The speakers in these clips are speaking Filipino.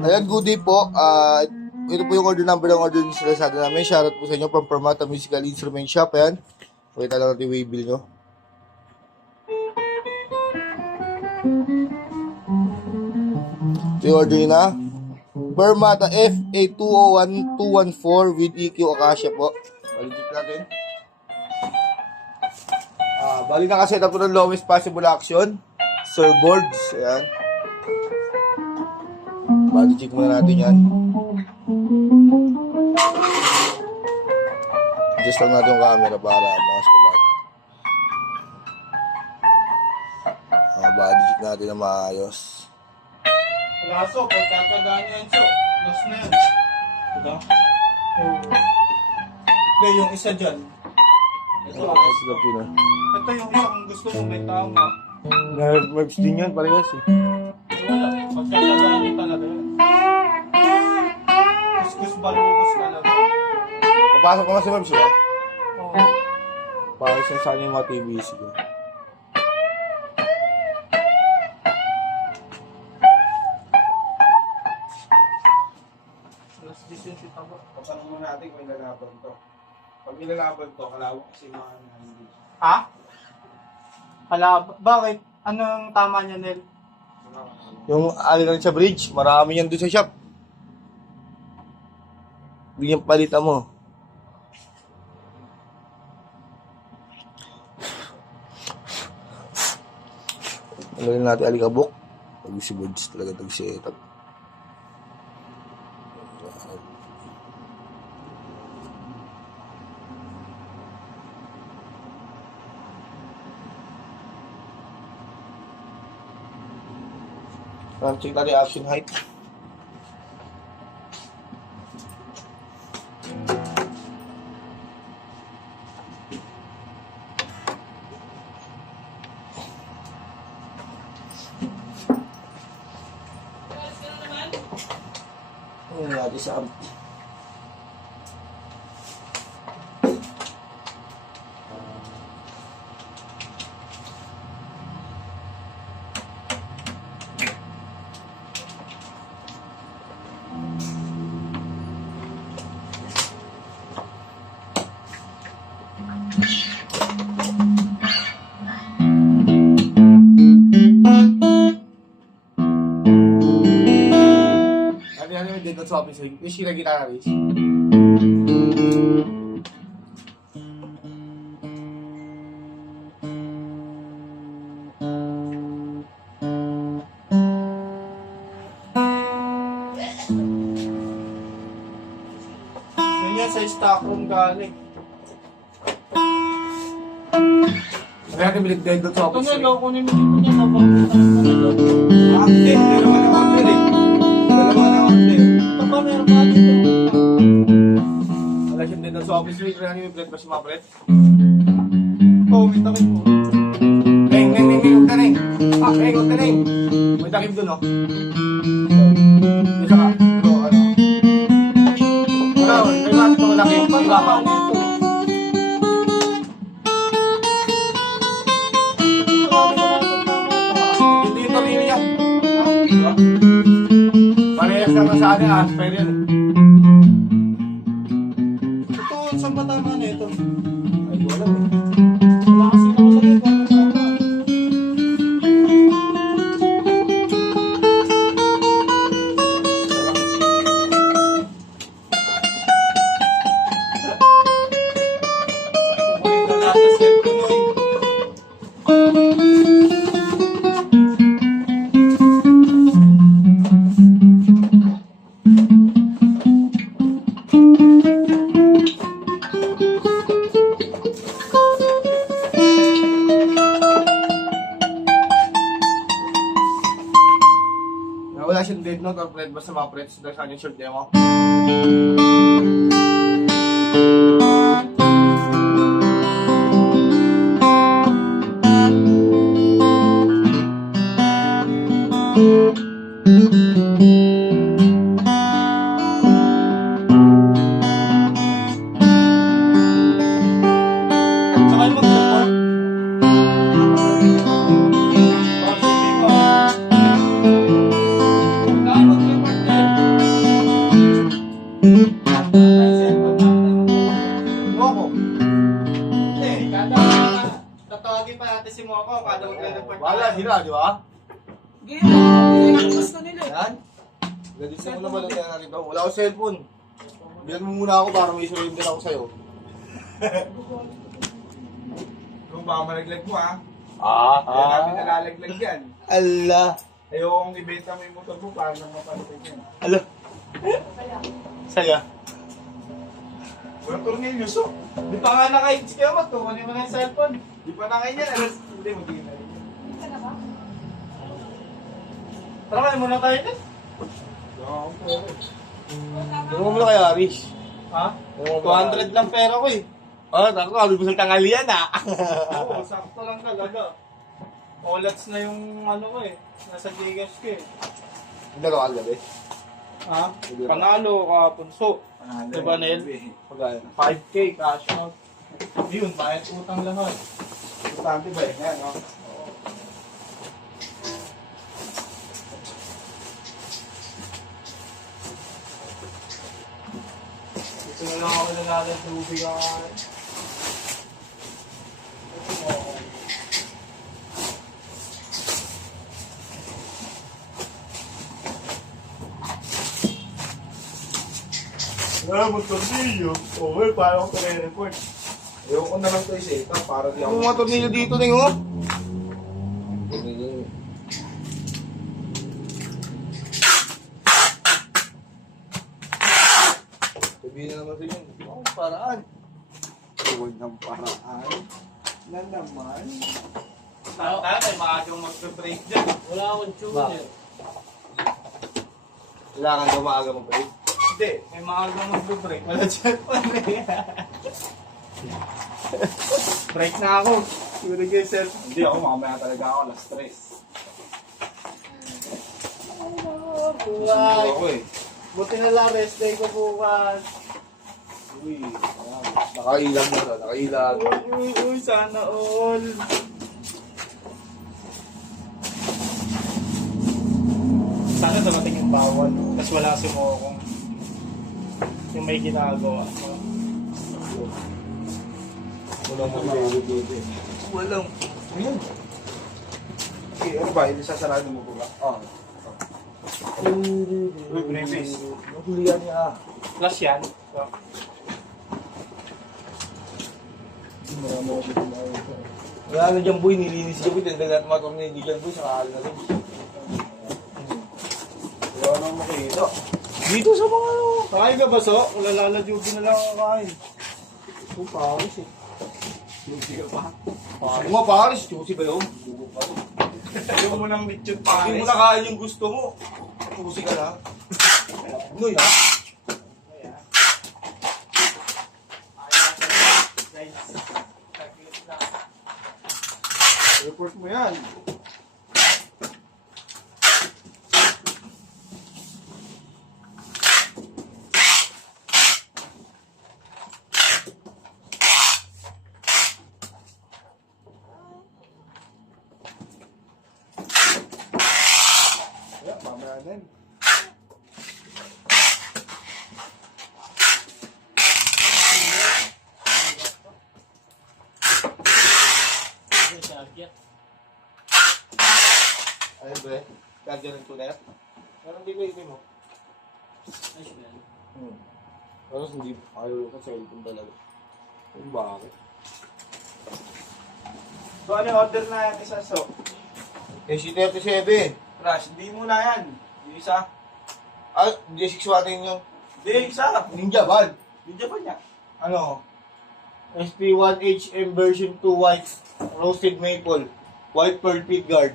Ayan, good day po. Ito po yung order number ng order sa Lazada namin. Shoutout po sa inyo from Permata Musical Instrument Shop. Ayan. Pakita lang natin yung waybill nyo. Ito yung order na. Permata FA201214 with EQ Acacia po. Balik natin. Bali nakaset up po ng lowest possible action. Surfboards. Ayan. Bali check muna natin yan. Adjust lang natin yung camera para mas mabali. Bali check natin na maayos. Laso, pagkakagaan yan, so. Last na yan. Diba? Hindi, yung isa dyan. Ito, Ito ito yung isa kung gusto mo, may tama. Nerves din yan, parehas eh. Wala, pagkakagaan yun talaga yan. Kuskus balukos talaga. Papasok ko na si Mabs, diba? Oo. Para sa yung mga TVC ko. Last distance ito ba? Patanong mo natin kung ilalaban to. Pag ilalaban to, kalawak kasi mga hindi. Ha? Bakit? Anong tama niya, Nel? Yung aliran sa bridge, marami yan doon sa shop. Hindi yung palitan mo. Alawin natin alikabok. Pag si Bods talaga tag-setup. Check natin action height. Ayan natin sa dito sa office, yung sila guitarist. Yun yan sa stock room galing. Kaya natin bilig dito sa Ito office. na, loko ni mo dito niya. Hindi, dalawa na order eh. Dalawa na order. Ito pa, meron pa dito. Wala siya dito sa office. Kaya natin bilig ba si Mapret? Oo, may takip mo. Neng, huwag na neng. Neng, huwag na neng. May takip dun, oh. Isa ka. Ito, ano. Wala, may natin ito malaki. Ibabaw. Hindi yung tornilyo yan. Diba? Parehas lang sa atin, pero yan. Ito, saan ba tama na ito? Ay, wala eh. Wala kasi nakalagay kung ano tama. Kukunin ko lahat ng set ko nun. Wala siyang dead note or Fred basta mga Freds dahil sa kanyang short demo. Tsaka yung mag-report. Sige ko. Saka mag-report din. nila, di ba? Game, gusto nila eh. Yan. Gadisin mo naman ang natin ito. Wala akong cellphone. Bilan mo muna ako para may surrender ako sa'yo. Kung baka malaglag mo ha. Ah, Kaya namin nalalaglag yan. Ala. Ayokong ibenta mo yung motor mo para nang mapalitan yan. Ala. Saya. Walang tornilyo, so. Di pa nga naka-hits kayo mo, tumanin mo na yung cellphone. Di pa na kayo yan. Hindi, magiging na rin. Tara, kain muna tayo din. Ano mo muna kay Aris? Ha? 200 lang pera ko eh. Ah, tako, sabi mo sa tanghalian ah. Oo, sakto lang talaga. Olats na yung ano ko eh. Nasa Gcash ko eh. Hindi ka kagabi. Ha? Panalo ka, punso. Diba, Nel? Pagkaya. 5K cash out. Yun, bayad utang lahat. Importante ba yan, no? Gusto na lang ako nalalag sa ubig ang Wala mo tornilyo. Okay, paano ko report? Ayoko na lang ito isa para di ako. Ano mga tornilyo dito ning oh? Sabihin na naman sa inyo. Oh, paraan. Huwag ng paraan. Na naman. Tatay, maagang mag-break dyan. Wala akong tuner. Kailangan daw maaga mag-break. Hindi, may maagang mag-break. Wala dyan pa Break na ako. Siguro kayo self. Hindi ako, mamaya talaga ako na stress. Buhay. Ako eh. Buti na lang, rest day ko bukas. Uy, Nakailang na to, nakailang. Uy, sana all. Sana dumating yung bawal. Tapos wala si Mokong. Yung may ginagawa. Walang mag-break dito eh. Walang. Ayun. Okay, ano ba? Hindi sasarado mo ko ba? Ah. Uy, breakfast. Nagulian niya ah. Plus yan. So, Wala na dyan boy, nilinis siya boy. Tindagat mga tornilyo dyan boy, saka na rin. Wala nang makita. Dito sa mga ano. kain ka ba, So? Wala laladyugin na lang ako kain. Ito paris eh. Hindi ka pa. Gusto mo paris, juicy ba yun? Ayaw mo nang lechon Hindi pares. mo nakain yung gusto mo. Juicy ka na. Noy ha? Report mo yan. Yeah, mamaya din. Ayun bre, kagyan ng tuner. Parang di ba ito mo? Pero hindi, ayaw ko sa cellphone talaga. Kung bakit? So ano yung order na yan isa, So? AC-37. Crash, hindi mo na yan. Yung isa. Ah, J6 wating yung Hindi, isa. Ninja Ball. Hindi pa niya. Ano? SP1HM version 2 white roasted maple. White pearl pit guard.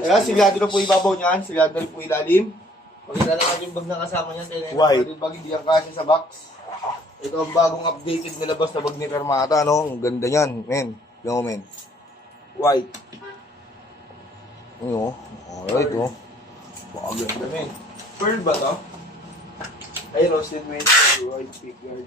Ayan, sigurado na po ibabaw niyan. Sigurado na po ilalim. Pakita na natin yung bag na kasama niyan. White. Yung bag hindi ang kasya sa box. Ito ang bagong updated nilabas na bag ni Fermata. No? Ang ganda niyan, men. Yung mo, men. White. Ano? Alright, oh. Baka ganda, men. Pearl ba to? Ay, roasted maple, white pig guard.